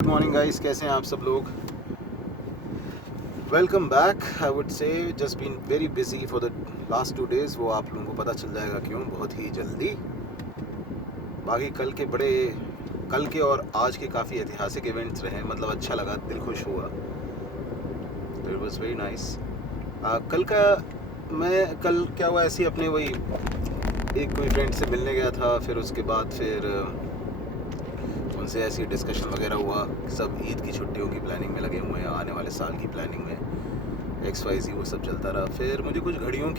Good morning guys, कैसे हैं आप सब लोग। Welcome back. I would say just been very busy for the last 2 days. वो आप लोगों को पता चल जाएगा क्यों बहुत ही जल्दी। बाकी कल के और आज के काफ़ी ऐतिहासिक इवेंट्स रहे, मतलब अच्छा लगा, दिल खुश हुआ। तो इट वाज वेरी नाइस। कल क्या हुआ, ऐसे ही अपने वही एक कोई फ्रेंड से मिलने गया था। फिर उसके बाद उनसे ऐसी डिस्कशन वगैरह हुआ। सब ईद की छुट्टियों की प्लानिंग में लगे हुए हैं, आने वाले साल की प्लानिंग में XYZ वो सब चलता रहा। फिर मुझे कुछ घड़ियों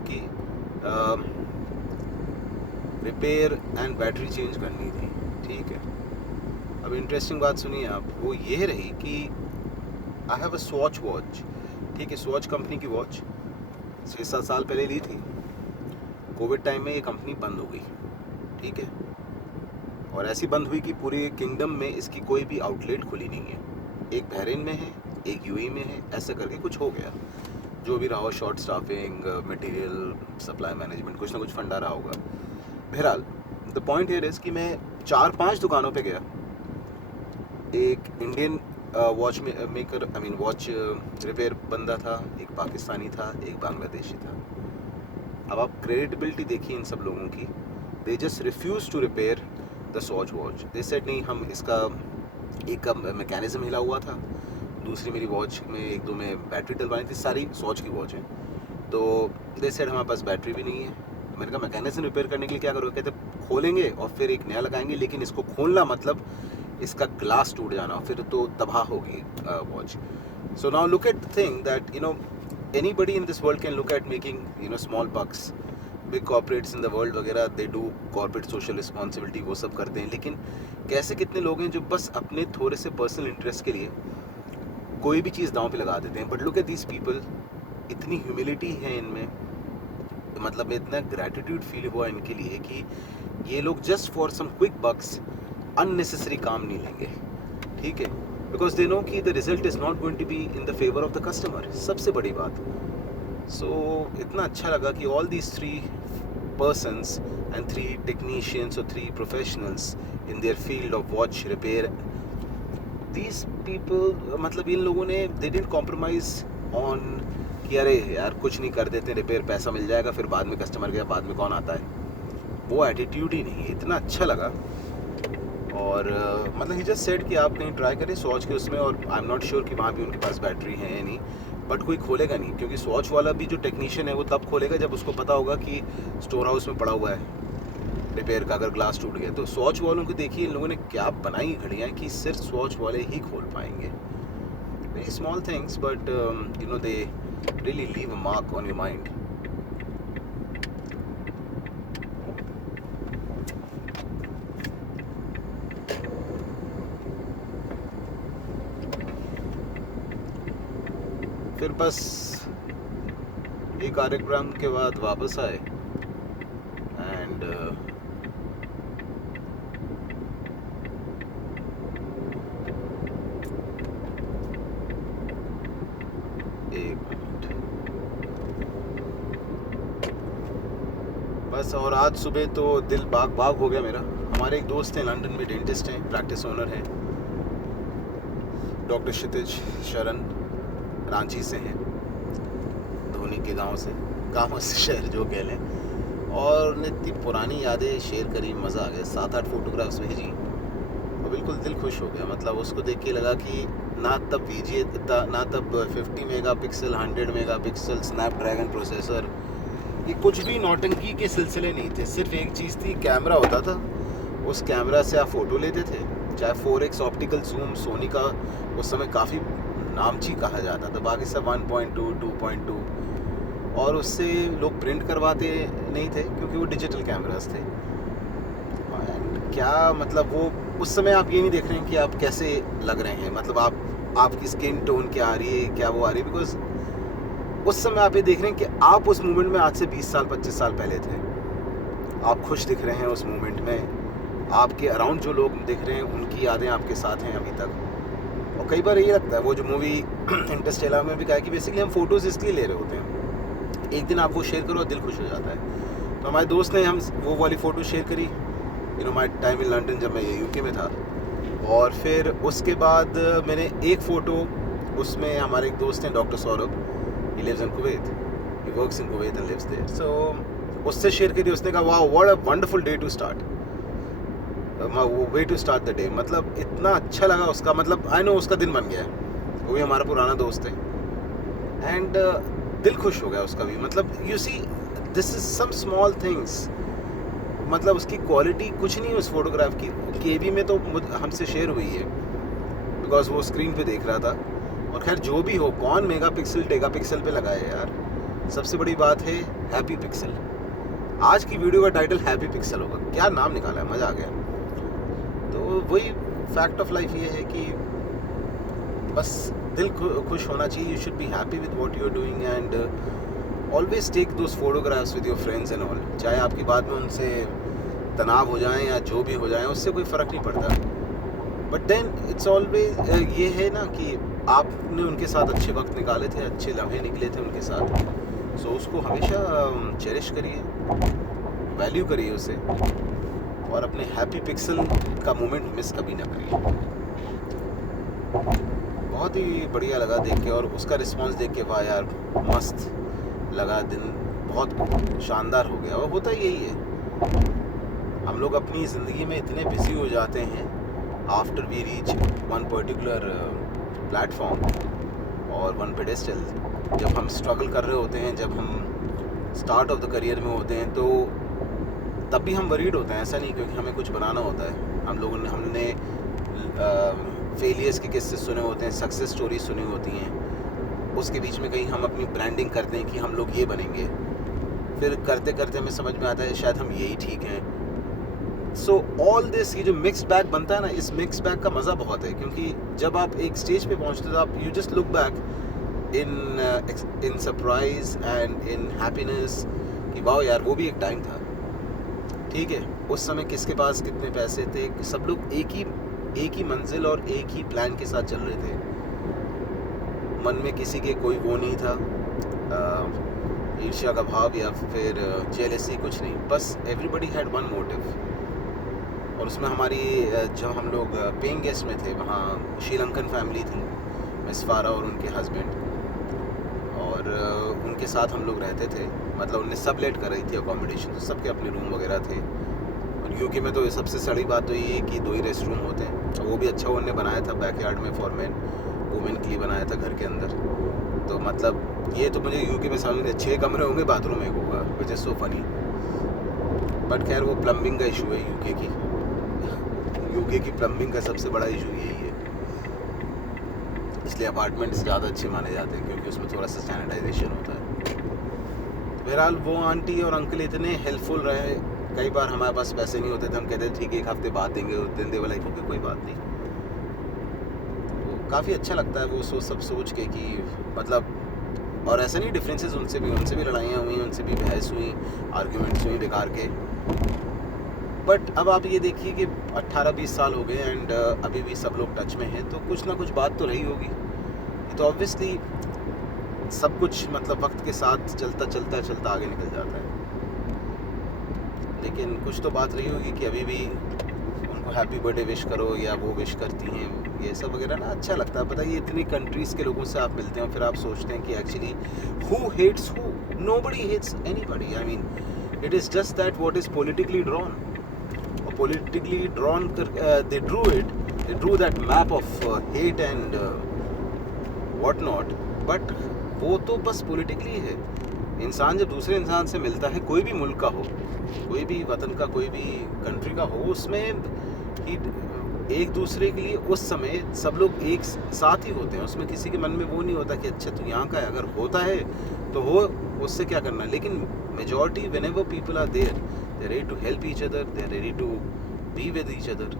की रिपेयर एंड बैटरी चेंज करनी थी। ठीक है, अब इंटरेस्टिंग बात सुनिए आप। वो ये रही कि I have a swatch watch. ठीक है, स्वॉच कंपनी की वॉच 6-7 साल पहले ली थी। कोविड टाइम में ये कंपनी बंद हो गई। ठीक है, और ऐसी बंद हुई कि पूरे किंगडम में इसकी कोई भी आउटलेट खुली नहीं है। एक बहरीन में है, एक यूएई में है, ऐसा करके कुछ हो गया। जो भी रहा हो, short staffing, material supply management, कुछ ना कुछ फंडा रहा होगा। बहरहाल द पॉइंट हियर इज़ कि मैं 4-5 दुकानों पे गया। एक इंडियन वॉच रिपेयर बंदा था, एक पाकिस्तानी था, एक बांग्लादेशी था। अब आप क्रेडिबिलिटी देखिए इन सब लोगों की। They just refuse to repair the Swatch watch. They said नहीं, हम इसका एक का मैकेनिज्म हिला हुआ था, दूसरी मेरी वॉच में 1-2 में बैटरी डलवानी थी। सारी स्वॉच की वॉच है। तो दे सेड हमारे पास बैटरी भी नहीं है। मैंने कहा मैकेनिज्म रिपेयर करने के लिए क्या करोगे? कहते खोलेंगे और फिर एक नया लगाएंगे, लेकिन इसको खोलना मतलब इसका ग्लास टूट जाना, फिर तो तबाह होगी watch. So now look at the thing that anybody in this world can look at making small bucks. Big corporates in the world वगैरह, they do corporate social responsibility, वो सब करते हैं। लेकिन कैसे कितने लोग हैं जो बस अपने थोड़े से पर्सनल इंटरेस्ट के लिए कोई भी चीज़ दांव पे लगा देते हैं। But look at these people, इतनी ह्यूमिलिटी है इनमें, मतलब इतना ग्रैटिट्यूड फील हुआ इनके लिए कि ये लोग just for some quick bucks unnecessary काम नहीं लेंगे। ठीक है, बिकॉज दे नो कि the result is not going to be in the favour of the customer. सबसे बड़ी बात। सो इतना अच्छा लगा कि all these 3 persons and 3 technicians or 3 professionals in their field of watch repair, these people, मतलब इन लोगों ने they didn't compromise on कि अरे यार कुछ नहीं कर देते रिपेयर, पैसा मिल जाएगा, फिर बाद में कस्टमर गया, बाद में कौन आता है। वो एटीट्यूड ही नहीं है। इतना अच्छा लगा। और मतलब ही जस्ट सेड कि आप कहीं ट्राई करें स्वॉच के उसमें, और आई एम नॉट श्योर कि वहाँ भी उनके पास बैटरी है या नहीं, बट कोई खोलेगा नहीं, क्योंकि स्वॉच वाला भी जो टेक्नीशियन है वो तब खोलेगा जब उसको पता होगा कि स्टोर हाउस में पड़ा हुआ है रिपेयर का, अगर ग्लास टूट गया। तो स्वॉच वालों को देखिए इन लोगों ने क्या बनाई घड़ियाँ कि सिर्फ स्वॉच वाले ही खोल पाएंगे। Very small things but they really leave a mark on your mind. फिर बस एक कार्यक्रम के बाद वापस आए एंड बस। और आज सुबह तो दिल बाग बाग हो गया मेरा। हमारे एक दोस्त हैं लंदन में, डेंटिस्ट हैं, प्रैक्टिस ओनर हैं, डॉक्टर क्षितिज शरण, रांची से हैं, धोनी के गांव से शहर जो कह लें। और ने इतनी पुरानी यादें शेयर करी, मज़ा आ गया। 7-8 फोटोग्राफ्स भेजी और बिल्कुल दिल खुश हो गया। मतलब उसको देख के लगा कि ना तब ना तब 50 मेगापिक्सल 100 मेगापिक्सल स्नैपड्रैगन प्रोसेसर, ये कुछ भी नौटंकी के सिलसिले नहीं थे। सिर्फ एक चीज़ थी, कैमरा होता था, उस कैमरा से आप फ़ोटो लेते थे। चाहे 4x ऑप्टिकल जूम, सोनी का उस समय काफ़ी नामची कहा जाता था, बाकी सब 1.2, 2.2, और उससे लोग प्रिंट करवाते नहीं थे क्योंकि वो डिजिटल कैमरास थे। एंड क्या मतलब, वो उस समय आप ये नहीं देख रहे हैं कि आप कैसे लग रहे हैं, मतलब आपकी स्किन टोन क्या आ रही है, क्या वो आ रही है, बिकॉज उस समय आप ये देख रहे हैं कि आप उस मोमेंट में आज से 20 साल 25 साल पहले थे। आप खुश दिख रहे हैं उस मोमेंट में। आपके अराउंड जो लोग दिख रहे हैं उनकी यादें आपके साथ हैं अभी तक। और कई बार ये लगता है, वो जो मूवी इंटरस्टेलर में भी कहा कि बेसिकली हम फ़ोटोज़ इसलिए ले रहे होते हैं, एक दिन आप वो शेयर करो, दिल खुश हो जाता है। तो हमारे दोस्त ने हम वो वाली फ़ोटो शेयर करी, माई टाइम इन लंदन, जब मैं यूके में था। और फिर उसके बाद मैंने एक फ़ोटो, उसमें हमारे एक दोस्त हैं doctor Saurabh, he lives in Kuwait, he works in Kuwait and lives there, so उससे शेयर करी। उसने कहा वाह what a wonderful day to start, way to start the day. मतलब इतना अच्छा लगा उसका, मतलब आई नो उसका दिन बन गया है, वो भी हमारा पुराना दोस्त है, एंड दिल खुश हो गया उसका भी। मतलब you see this is some small things, मतलब उसकी क्वालिटी कुछ नहीं है उस फोटोग्राफ की, केवी में तो हमसे शेयर हुई है बिकॉज वो स्क्रीन पे देख रहा था। और खैर जो भी हो, कौन मेगापिक्सल टेगापिक्सल पे लगाए यार, सबसे बड़ी बात है हैप्पी पिक्सल। आज की वीडियो का टाइटल हैप्पी पिक्सल होगा, क्या नाम निकाला है, मज़ा आ गया। तो वही फैक्ट ऑफ लाइफ ये है कि बस दिल खुश होना चाहिए, you should be happy with what you are doing and always take those photographs with your friends and all. चाहे आपकी बाद में उनसे तनाव हो जाए या जो भी हो जाए, उससे कोई फ़र्क नहीं पड़ता, बट देन इट्स ऑलवेज ये है ना कि आपने उनके साथ अच्छे वक्त निकाले थे, अच्छे लम्हे निकले थे उनके साथ, सो उसको हमेशा चेरिश करिए, वैल्यू करिए उसे, और अपने हैप्पी पिक्सल का मोमेंट मिस कभी ना करिए। बहुत ही बढ़िया लगा देख के, और उसका रिस्पांस देख के वाह यार मस्त लगा, दिन बहुत शानदार हो गया। और होता यही है, हम लोग अपनी ज़िंदगी में इतने बिजी हो जाते हैं after we reach one particular platform और वन पेडेस्टल, जब हम स्ट्रगल कर रहे होते हैं, जब हम स्टार्ट ऑफ द करियर में होते हैं, तो तब भी हम वरीड होते हैं। ऐसा नहीं, क्योंकि हमें कुछ बनाना होता है। हमने फेलियर्स के किस्से सुने होते हैं, सक्सेस स्टोरी सुनी होती हैं, उसके बीच में कहीं हम अपनी ब्रांडिंग करते हैं कि हम लोग ये बनेंगे, फिर करते करते हमें समझ में आता है शायद हम यही ठीक हैं। सो ऑल दिस, ये जो मिक्स्ड बैग बनता है ना, इस मिक्स्ड बैग का मज़ा बहुत है, क्योंकि जब आप एक स्टेज पे पहुंचते हो तो आप you just look back in surprise and in happiness कि वाह यार वो भी एक टाइम था। ठीक है, उस समय किसके पास कितने पैसे थे, सब लोग एक ही मंजिल और एक ही प्लान के साथ चल रहे थे, मन में किसी के कोई वो नहीं था, ईर्ष्या का भाव या फिर जेलसी, कुछ नहीं, बस एवरीबडी हैड वन मोटिव। और उसमें हमारी जब हम लोग पेइंग गेस्ट में थे, वहाँ श्रीलंकन फैमिली थी, मिस फारा और उनके हस्बैंड, और उनके साथ हम लोग रहते थे। मतलब उन्हें सब लेट कर रही थी अकोमोडेशन, तो सबके अपने रूम वगैरह थे। और यूके में तो सबसे सड़ी बात तो ये है कि 2 ही रेस्ट रूम होते हैं, तो वो भी अच्छा उन्होंने बनाया था बैकयार्ड में फॉर मेन, वुमेन के लिए बनाया था घर के अंदर। तो मतलब ये तो मुझे यूके में सामने 6 कमरे होंगे, बाथरूम एक होगा, which is so funny. But खैर वो प्लम्बिंग का इशू है यूके की प्लम्बिंग का सबसे बड़ा इशू यही है, इसलिए अपार्टमेंट्स ज़्यादा अच्छे माने जाते हैं, क्योंकि उसमें थोड़ा सा सैनिटाइजेशन होता है। बहरहाल वो आंटी और अंकल इतने हेल्पफुल रहे, कई बार हमारे पास पैसे नहीं होते थे, हम कहते थे ठीक है 1 हफ्ते बाद देंगे, उस दिन दे वाला, क्योंकि कोई बात नहीं। तो काफ़ी अच्छा लगता है वो सब सोच के कि मतलब, और ऐसा नहीं डिफरेंसेस उनसे भी लड़ाइयाँ हुई, उनसे भी बहस हुई, आर्ग्यूमेंट्स हुई बेकार के। बट अब आप ये देखिए कि 18-20 साल हो गए एंड अभी भी सब लोग टच में हैं, तो कुछ ना कुछ बात तो रही होगी। तो ऑब्वियसली सब कुछ मतलब वक्त के साथ चलता आगे निकल जाता है, लेकिन कुछ तो बात रही होगी कि अभी भी उनको हैप्पी बर्थडे विश करो या वो विश करती हैं, ये सब वगैरह ना अच्छा लगता है। पता है, ये इतनी कंट्रीज़ के लोगों से आप मिलते हैं और फिर आप सोचते हैं कि actually who hates who, nobody hates anybody. I mean it is just that what is politically drawn, और पॉलिटिकली ड्रॉन कर they drew that map of hate and what not. But वो तो बस पॉलिटिकली है। इंसान जब दूसरे इंसान से मिलता है, कोई भी मुल्क का हो, कोई भी वतन का, कोई भी कंट्री का हो, उसमें एक दूसरे के लिए उस समय सब लोग एक साथ ही होते हैं। उसमें किसी के मन में वो नहीं होता कि अच्छा तू यहाँ का है, अगर होता है तो हो, उससे क्या करना है। लेकिन majority whenever people are there, they are ready to help each other, they are ready to be with each other.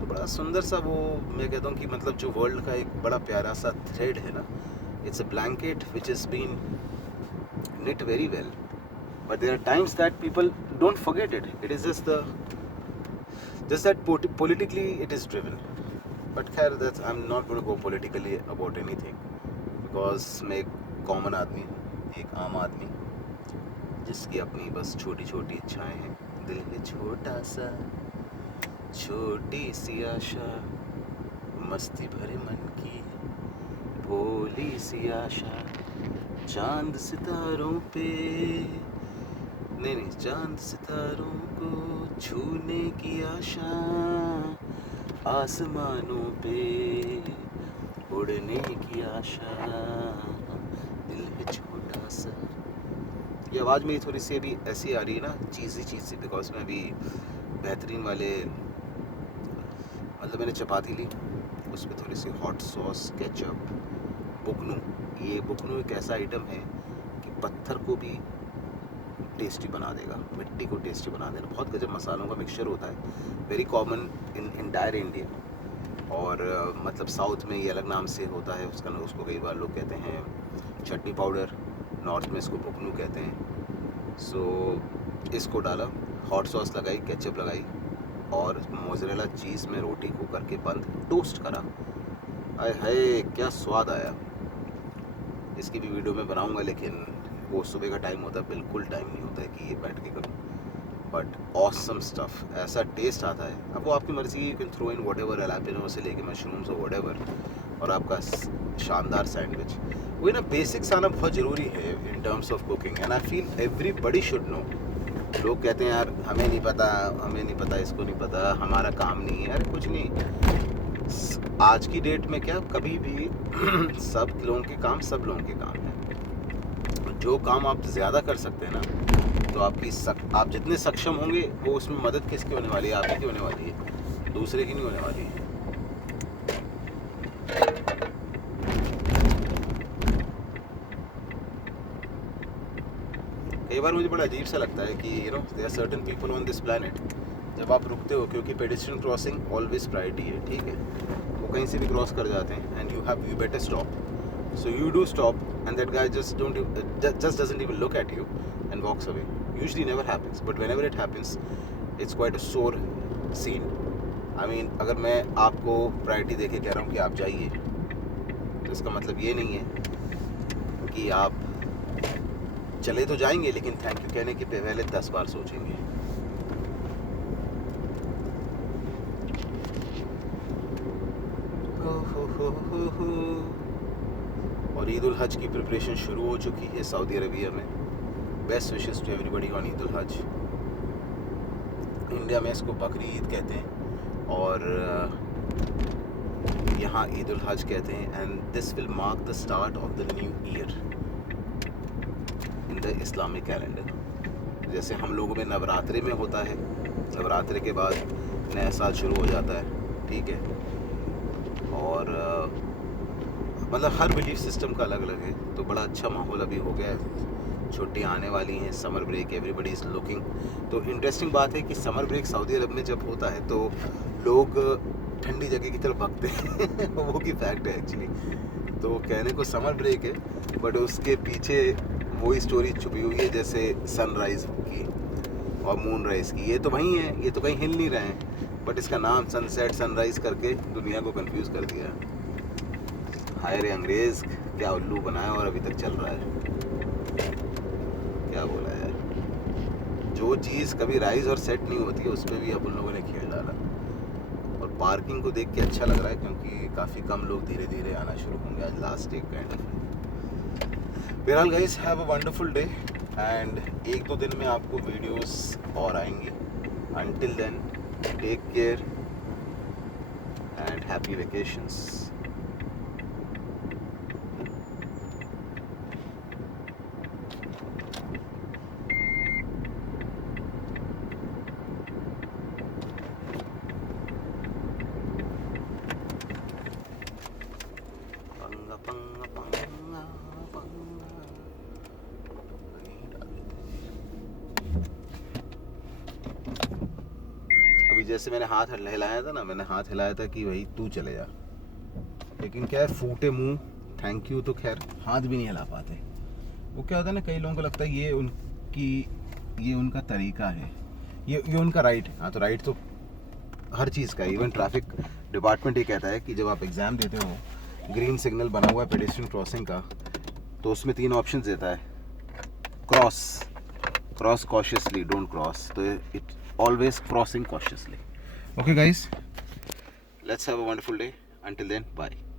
तो बड़ा सुंदर सा वो, मैं कहता हूँ कि मतलब जो वर्ल्ड का एक बड़ा प्यारा सा थ्रेड है ना, it's a blanket which has been knit very well, but there are times that people don't forget it. It is just that politically it is driven. But khair, that's, I'm not going to go politically about anything, because मैं एक common आदमी हूँ, एक आम आदमी जिसकी अपनी बस छोटी छोटी इच्छाएं हैं, दिल है छोटा सा, छोटी सी आशा। मस्ती भरे मन की भोली सी आशा, चांद सितारों पे, नहीं चांद सितारों को छूने की आशा, आसमानों पे उड़ने की आशा, दिल है छोटा सा। ये आवाज़ मेरी थोड़ी सी अभी ऐसी आ रही है ना, चीज़ी बिकॉज मैं अभी बेहतरीन वाले, मतलब मैंने चपाती ली, उस पर थोड़ी सी हॉट सॉस, केचप, बुकनू। ये बुकनू एक ऐसा आइटम है कि पत्थर को भी टेस्टी बना देगा, मिट्टी को टेस्टी बना देगा। बहुत गजब मसालों का मिक्सचर होता है, very common in entire India. और मतलब साउथ में ये अलग नाम से होता है उसका, उसको कई बार लोग कहते हैं चटनी पाउडर, नॉर्थ में इसको बुकनू कहते हैं। सो इसको डाला, हॉट सॉस लगाई, केचप लगाई और मोज़रेला चीज़ में रोटी को करके बंद टोस्ट करा। आय हाय क्या स्वाद आया। इसकी भी वीडियो में बनाऊंगा, लेकिन वो सुबह का टाइम होता है, बिल्कुल टाइम नहीं होता है कि ये बैठ के करूँ। बट ऑसम स्टफ़, ऐसा टेस्ट आता है। अब वो आपकी मर्ज़ी, you can throw in whatever, jalapeno से लेके मशरूम्स और व्हाटएवर, और आपका शानदार सैंडविच। वही ना, बेसिक्स आना बहुत ज़रूरी है in terms of cooking, and I feel everybody should know. लोग कहते हैं यार हमें नहीं पता, इसको नहीं पता, हमारा काम नहीं है। अरे कुछ नहीं, आज की डेट में क्या, कभी भी सब लोगों के काम है। जो काम आप ज़्यादा कर सकते हैं ना, तो आप जितने सक्षम होंगे, वो उसमें मदद किसकी होने वाली है? आपकी की होने वाली है, दूसरे की नहीं होने वाली है। कई बार मुझे बड़ा अजीब सा लगता है कि you know there are certain people on this planet, जब आप रुकते हो, क्योंकि पेडिस्ट्रियन क्रॉसिंग ऑलवेज प्रायोरिटी है, ठीक है, वो कहीं से भी क्रॉस कर जाते हैं, and you better stop, so you do stop, and that guy just doesn't even look at you and walks away. Usually never happens, but whenever it happens, it's quite a sore scene. I mean, अगर मैं आपको priority देके कह रहा हूँ कि आप जाइए, तो इसका मतलब ये नहीं है कि आप चले तो जाएंगे, लेकिन थैंक यू कहने के पहले 10 बार सोचेंगे। और ईद उल हज की प्रिपरेशन शुरू हो चुकी है सऊदी अरबिया में। Best wishes to everybody on Eid ul Hajj. India में इसको बकरी ईद कहते हैं, और यहाँ ईद उल हज कहते हैं, and this will mark the start of the new year in the Islamic calendar. जैसे हम लोगों में नवरात्रि में होता है, नवरात्रि के बाद नया साल शुरू हो जाता है, ठीक है, और मतलब हर बिलीफ सिस्टम का अलग अलग है। तो बड़ा अच्छा माहौल अभी हो गया है, छुट्टियाँ आने वाली हैं, summer break, everybody is looking. तो इंटरेस्टिंग बात है कि समर ब्रेक सऊदी अरब में जब होता है, तो लोग ठंडी जगह की तरफ भागते हैं वो की फैक्ट है एक्चुअली। तो कहने को समर ब्रेक है, बट उसके पीछे वही स्टोरी छुपी हुई है, जैसे सनराइज़ की और मून राइज़ की। ये तो वही है, ये तो कहीं हिल नहीं रहे हैं, बट इसका नाम सनसेट सनराइज़ करके दुनिया को कंफ्यूज कर दिया। हाय रे अंग्रेज़, क्या उल्लू बनाया और अभी तक चल रहा है। क्या बोला यार, जो चीज़ कभी राइज और सेट नहीं होती है, उसमें भी अब उन लोगों ने खेल डाला। और पार्किंग को देख के अच्छा लग रहा है, क्योंकि काफ़ी कम लोग धीरे धीरे आना शुरू होंगे आज, लास्ट डे काइंड ऑफ। बहरहाल guys, have a wonderful day, and 1-2 दिन में आपको वीडियोस और आएंगी। Until then, take care and happy vacations. अभी जैसे मैंने हाथ हिलाया था ना, मैंने हाथ हिलाया था कि भाई तू चले जा, लेकिन क्या है, फूटे मुंह थैंक यू तो खैर हाथ भी नहीं हिला पाते। वो क्या होता है ना, कई लोगों को लगता है ये उनका तरीका है, ये उनका राइट है। हाँ, तो राइट तो हर चीज़ का, इवन ट्रैफिक डिपार्टमेंट ये कहता है कि जब आप एग्ज़ाम देते हो, ग्रीन सिग्नल बना हुआ है पेडेस्ट्रियन क्रॉसिंग का, तो उसमें 3 ऑप्शन देता है, क्रॉस कॉशियसली, डोंट क्रॉस, तो it always crossing cautiously. Okay guys, let's have a wonderful day. Until then, bye.